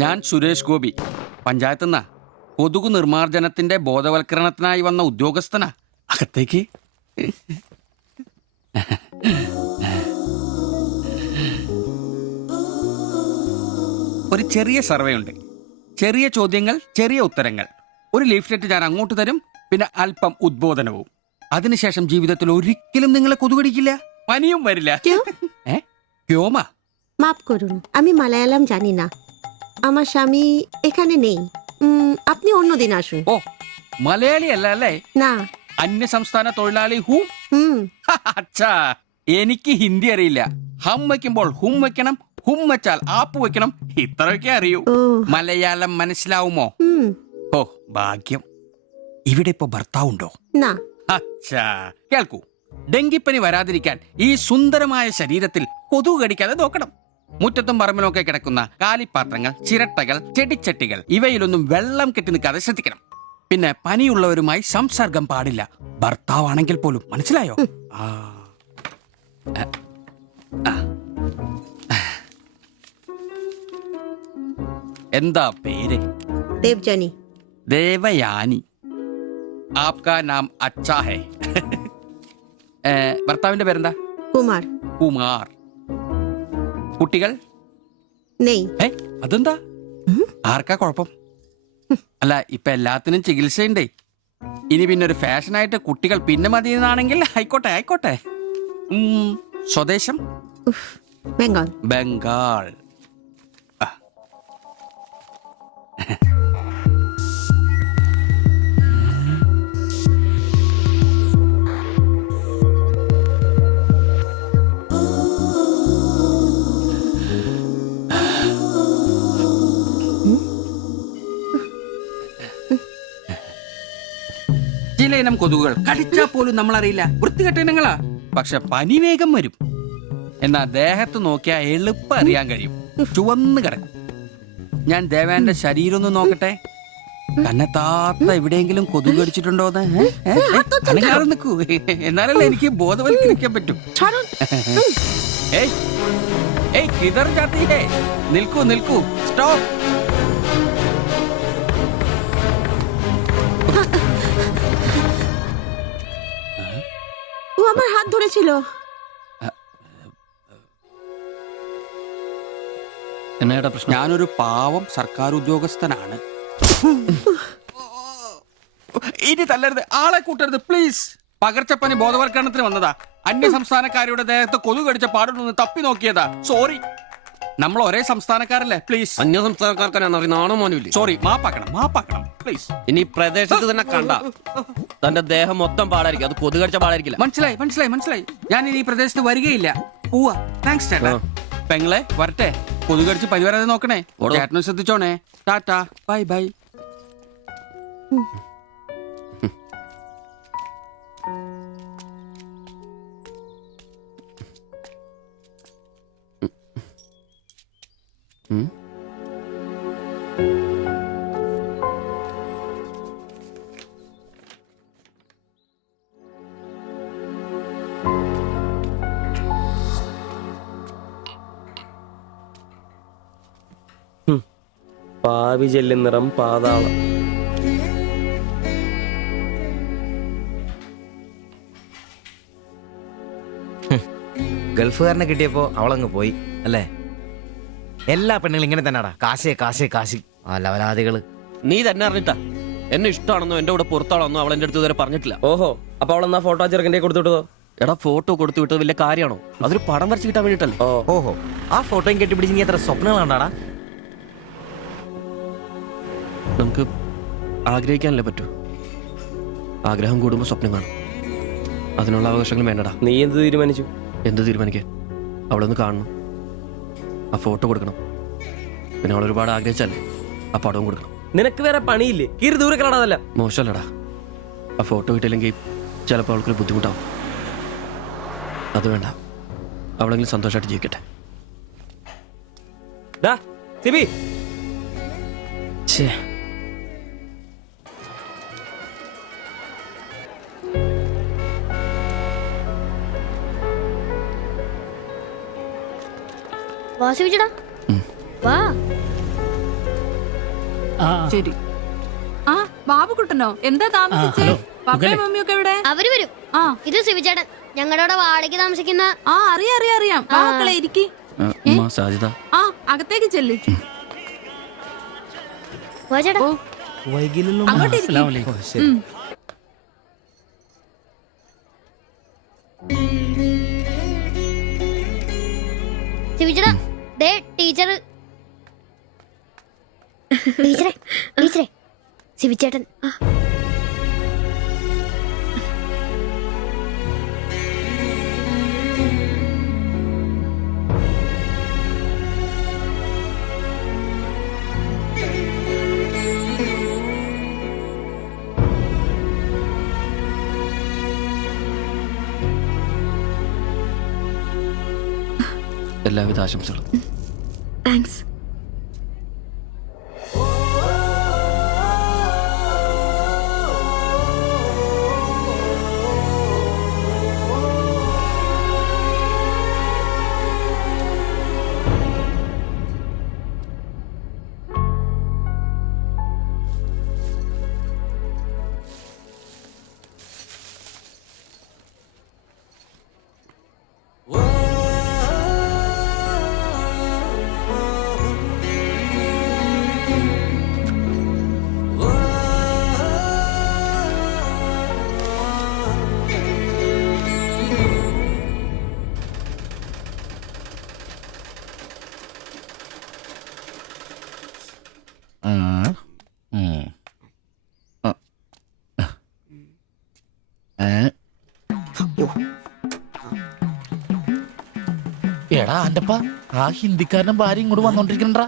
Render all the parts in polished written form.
ഞാൻ സുരേഷ് ഗോപി, പഞ്ചായത്ത് നിന്നാ. കൊതുകു നിർമ്മാർജ്ജനത്തിന്റെ ബോധവൽക്കരണത്തിനായി വന്ന ഉദ്യോഗസ്ഥനാ. അകത്തേക്ക്. ഒരു ചെറിയ സർവേ ഉണ്ട്. ചെറിയ ചോദ്യങ്ങൾ, ചെറിയ ഉത്തരങ്ങൾ. ഒരു ലീഫ്ലെറ്റ് ഞാൻ അങ്ങോട്ട് തരും, പിന്നെ അല്പം ഉദ്ബോധനവും. അതിനുശേഷം ജീവിതത്തിൽ ഒരിക്കലും നിങ്ങളെ കൊതുകടിക്കില്ല, പനിയും വരില്ല. ക്യോമാ? মাফ করুন, আমি মালায়ালাম জানি না। আমার স্বামী এখানে নেই। আপনি অন্যদিন আসুন। ഓ, മലയാളി അല്ല അല്ലേ? না। അന്യ സംസ്ഥാന തൊഴിലാളി ഹൂം? হুম। അച്ഛാ, എനിക്ക് ഹിന്ദി അറിയില്ല. ഹം വയ്ക്കുമ്പോൾ ഹും വെക്കണം, ഹും വെച്ചാൽ ആപ്പ് വെക്കണം, ഇത്രയൊക്കെ അറിയൂ. ഓ. മലയാളം മനസ്സിലാവുമോ? হুম। ഓ, ഭാഗ്യം. ഇവിടെ ഇപ്പൊ ഭർത്താവുണ്ടോ? না। അച്ഛാ, കേൾക്കൂ. ഡെങ്കിപ്പനി വരാതിരിക്കാൻ ഈ സുന്ദരമായ ശരീരത്തിൽ കൊതുക് കടിക്കാതെ നോക്കണം. മുറ്റത്തും പറമ്പിലൊക്കെ കിടക്കുന്ന കാലിപ്പാത്രങ്ങൾ, ചിരട്ടകൾ, ചെടിച്ചട്ടികൾ ഇവയിലൊന്നും വെള്ളം കെട്ടി നിൽക്കാതെ ശ്രദ്ധിക്കണം. പിന്നെ പനിയുള്ളവരുമായി സംസർഗം പാടില്ല, ഭർത്താവാണെങ്കിൽ പോലും. മനസ്സിലായോ? എന്താ പേര്? ദേവ്ജാനി. ദേവയാനി. ആപ്കാ നാം അച്ഛാ ഹേ. ഭർത്താവിന്റെ പേരെന്താ? കുമാർ. കുമാർ. കുട്ടികൾ? നെയ്. അതെന്താ? ആർക്കാ കുഴപ്പം? അല്ല, ഇപ്പൊ എല്ലാത്തിനും ചികിത്സയുണ്ടേ. ഇനി പിന്നെ ഒരു ഫാഷനായിട്ട് കുട്ടികൾ പിന്നെ മതി എന്നാണെങ്കിൽ ആയിക്കോട്ടെ ആയിക്കോട്ടെ. സ്വദേശം? ബംഗാൾ. ബംഗാൾ. ചില ഇനം കൊതുകുകൾ കടിച്ചാൽ പോലും നമ്മളറിയില്ല, വൃത്തികെട്ട ഇനങ്ങളാ. പക്ഷെ പനി വേഗം വരും. എന്നാ ദേഹത്ത് നോക്കിയാൽ എളുപ്പം അറിയാൻ കഴിയും, ചുവന്ന് കിടക്കും. ഞാൻ ദേവാന്റെ ശരീരം ഒന്ന് നോക്കട്ടെ. കന്നെത്താത്ത എവിടെയെങ്കിലും കൊതുക് കടിച്ചിട്ടുണ്ടോന്ന് അനങ്ങാതെ നിൽക്കൂ, എന്നാലല്ലേ എനിക്ക് ബോധവൽക്കരിക്കാൻ പറ്റും. ഏയ് ഏയ്, കിതർ ജാത്തി ഹേ. നിൽക്കൂ നിൽക്കൂ, സ്റ്റോപ്പ്. ও আমার হাত ধরেছিল। എന്നേടാ പ്രശ്നം? ഞാനൊരു പാവം സർക്കാർ ഉദ്യോഗസ്ഥനാണ്. ഇനി തല്ലരുത്, ആളെ കൂട്ടരുത് പ്ലീസ്. പകർച്ചപ്പനി ബോധവൽക്കരണത്തിന് വന്നതാ. അന്യ സംസ്ഥാനക്കാരുടെ ദേഹത്ത് കൊതുക് കടിച്ച പാടുണ്ടെന്ന് തപ്പി നോക്കിയതാ. സോറി, നമ്മൾ ഒരേ സംസ്ഥാനക്കാരല്ലേ, പ്ലീസ്. അന്യ സംസ്ഥാനക്കാർക്കാണ് നാണോ മോനുമില്ലേ? സോറി, മാപ്പാക്കണം പ്ലീസ്. ഇനി പ്രദേശത്ത് തന്നെ കണ്ട തന്റെ ദേഹം മൊത്തം പാടായിരിക്കും, അത് കൊതുക് കടിച്ച പാടായിരിക്കില്ല. മനസ്സിലായി. ഞാൻ ഇനി ഈ പ്രദേശത്ത് വരികയില്ല. പോവാ. താങ്ക്സ് ചേട്ടാ. പെങ്ങളെ വരട്ടെ. കൊതുക് കടിച്ച് പനി വരാതെ നോക്കണേ. ചേട്ടനും ശ്രദ്ധിച്ചോണേ. Tata, bye bye. പാവി ജെല്ലിൻ നിറം പാതാളം. ഗൾഫുകാരനെ കിട്ടിയപ്പോ അവളങ്ങ് പോയി അല്ലേ? എല്ലാ പെണ്ണുങ്ങളും ഇങ്ങനെ തന്നെടാ, കാശ് ലവലാദികള്. നീ തന്നെ അറിഞ്ഞിട്ടാ എന്നെ ഇഷ്ടമാണെന്നോ എന്റെ കൂടെ പുറത്താണെന്നോ അവൾ എന്റെ അടുത്ത് ഇതുവരെ പറഞ്ഞിട്ടില്ല. ഓഹോ, അപ്പൊ അവളെന്നാ ഫോട്ടോ ചെറുക്കൻ്റെ കൊടുത്തു വിട്ടതോ? എടാ, ഫോട്ടോ കൊടുത്തു വിട്ടത് വലിയ കാര്യമാണോ? അതൊരു പടം വരച്ച് കിട്ടാൻ വേണ്ടിട്ടല്ലേ. ഓഹോ, ആ ഫോട്ടോയും കെട്ടിപ്പിടിച്ച് നീ എത്ര സ്വപ്നങ്ങളാണ്ടാടാ? നമുക്ക് ആഗ്രഹിക്കാനല്ലേ പറ്റൂ. ആഗ്രഹം കൂടുമ്പോൾ സ്വപ്നം കാണും. അതിനുള്ള അവകാശങ്ങൾ വേണ്ടടാ. നീ എന്ത് തീരുമാനിച്ചു? എന്ത് തീരുമാനിക്കാൻ? അവളൊന്ന് കാണണം, ആ ഫോട്ടോ കൊടുക്കണം, പിന്നെ അവൾ ഒരുപാട് ആഗ്രഹിച്ചല്ലേ ആ പടവും കൊടുക്കണം. നിനക്ക് വേറെ പണിയില്ലേ? കീറി ദൂരെ കളടാതല്ല. മോശമല്ലടാ, ആ ഫോട്ടോ കിട്ടിയില്ലെങ്കിൽ ചിലപ്പോൾ അവൾക്കൊരു ബുദ്ധിമുട്ടാവും. അത് വേണ്ട, അവളെങ്കിലും സന്തോഷമായിട്ട് ജീവിക്കട്ടെ. സിബി, വാ. ശരി. ആ ബാബുക്കുട്ടനോ എന്താ താമസിച്ചേ? പപ്പയും മമ്മിയൊക്കെ എവിടെ? അവര് വരും. ആ ഇത് സിവിചേട്ടൻ ഞങ്ങളുടെ വാടകയ്ക്ക് താമസിക്കുന്ന. ആ അറിയാം. മക്കളെ ഇരിക്കി. സാധ്യത ആ അകത്തേക്ക് ചെല്ല്. വാ ചേട്ടാ. ഓ അങ്ങോട്ട് ഇരിക്ക്. ഉം. സിവിചേട്ടാ ദേ ടീച്ചർ. ടീച്ചറെ സിവിചേട്ടൻ. എല്ലാവിധ ആശംസകളും. താങ്ക്സ്. എടാ ആന്റപ്പ, ആ ഹിന്ദിക്കാരനും ഭാര്യ ഇങ്ങോട്ട് വന്നോണ്ടിരിക്കണ്ടാ.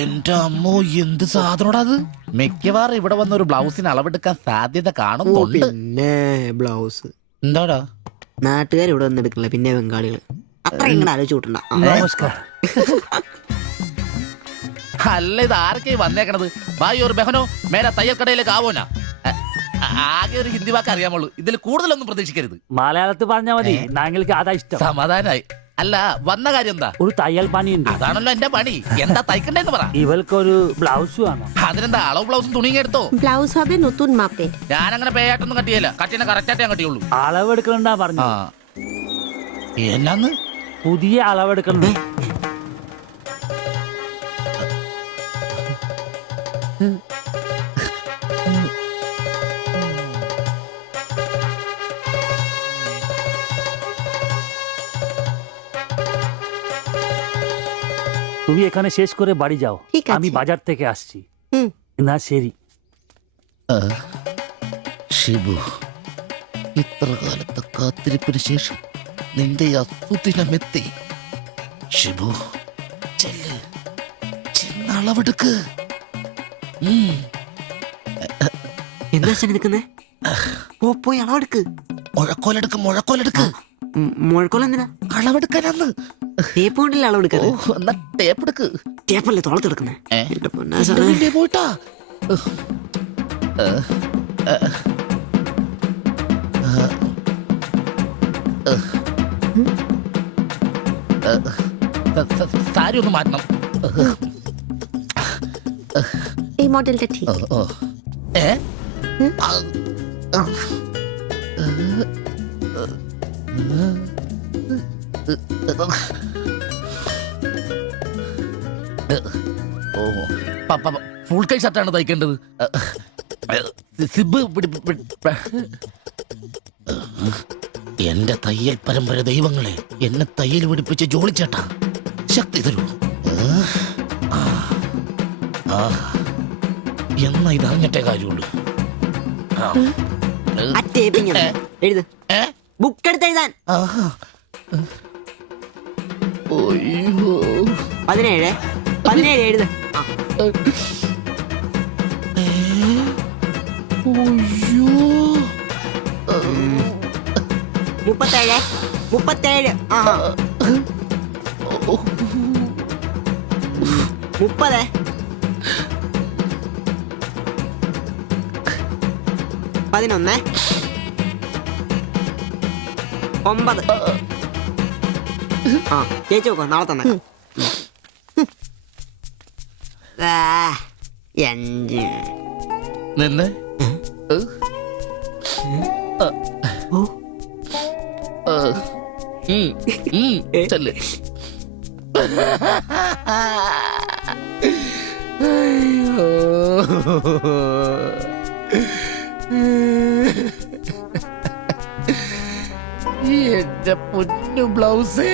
എന്റെ അമ്മോ, എന്ത് സാധനോടാ അത്. മിക്കവാറും ഇവിടെ വന്ന ഒരു ബ്ലൗസിന് അളവെടുക്കാൻ സാധ്യത കാണുന്നുണ്ട്. പിന്നെ ബ്ലൗസ് എന്താടാ നാട്ടുകാർ ഇവിടെ വന്ന് എടുക്കില്ല, പിന്നെ ബംഗാളികള്. അത്ര ഇങ്ങനെ ആലോചിച്ച് കൂട്ടണ്ട. നമസ്കാരം. അല്ല, ഇത് ആരൊക്കെ വന്നേക്കണത്? ഭായി ഒരു ബഹനോ മേരെ തയ്യൽ കടയിലേക്ക് ആവോനാ. ആകെ ഒരു ഹിന്ദി വാക്ക് അറിയാമുള്ളൂ. ഇതിൽ കൂടുതലൊന്നും പ്രതീക്ഷിക്കരുത്. മലയാളത്തിൽ പറഞ്ഞാൽ മതി, ഞങ്ങൾക്ക് അതാ ഇഷ്ടം. സമാധാനായി. അല്ല, വന്ന കാര്യം എന്താ? ഒരു തയ്യൽ പണിയുണ്ട്. അതാണല്ലോ എന്റെ പണി. എന്താ തയ്ക്കണ്ടേന്ന് പറ. ഇവൾക്കൊരു ബ്ലൗസ് വേണം. അതിനെന്താ അളവ് ബ്ലൗസും തുണിയും എടുത്തോ? ব্লাউজ হবে নতুন মাপে। ഞാനങ്ങനെ പേയായിട്ടൊന്നും കട്ടിയല്ല. കട്ടിനെ കറക്റ്റായിട്ട് ഞാൻ കട്ടിയുള്ളൂ. അളവെടുക്കണ്ടാ പറഞ്ഞു. എന്നാന്ന്? പുതിയ അളവെടുക്കണ്ടേ? তুমি এখানে শেষ করে বাড়ি যাও, ঠিক আছে। আমি বাজার থেকে আসছি। হুম। না ശരി. ഷിബു, ഇത്ര കാലത്തെ കാത്തിരിപ്പിന് ശേഷം നിന്റെ അസുദിനമെത്തി. ഷിബു, ചെല്ല്, ചെന്ന് അളവെടുക്ക്. എന്താ നിൽക്കുന്നേ? പോയി അളവെടുക്ക്. മുഴക്കോലെടുക്ക്. മുഴക്കോല എന്തിനാ? അളവെടുക്കാനാന്ന്. ടേപ്പ് കൊണ്ടല്ലേ അളവെടുക്കാറ്? എന്നാ ടേപ്പ് എടുക്ക്. ടേപ്പല്ലേ തോളത്തെടുക്കുന്നേ? എന്റെ പൊന്നാശാനെ. വലിയ പോയിട്ടാ. സാരി ഒന്ന് മാറ്റണം. এই মডেলটা ঠিক। ഏ? ഫുൾ കൈ ഷർട്ടാണ് തയ്ക്കേണ്ടത്. സിബ് എന്റെ തയ്യൽ പരമ്പര ദൈവങ്ങളെ, എന്നെ തയ്യൽ പിടിപ്പിച്ച് ജോളിച്ചേട്ടാ, ശക്തി തരൂ. എന്നാ ഇത് അറിഞ്ഞിട്ടേ കാര്യമുള്ളൂ. ആ ടേപ്പിങ് എഴുത്. ബുക്ക് എടുത്ത് എഴുതാൻ. 17 എഴുത്. 37. 30. 11. 9. ചേച്ചി നോക്കോ, നാളെ തന്നെ. 5 നിന്ന് ഓ ചെല്ല്. എന്റെ പൊന്നു ബ്ലൗസ്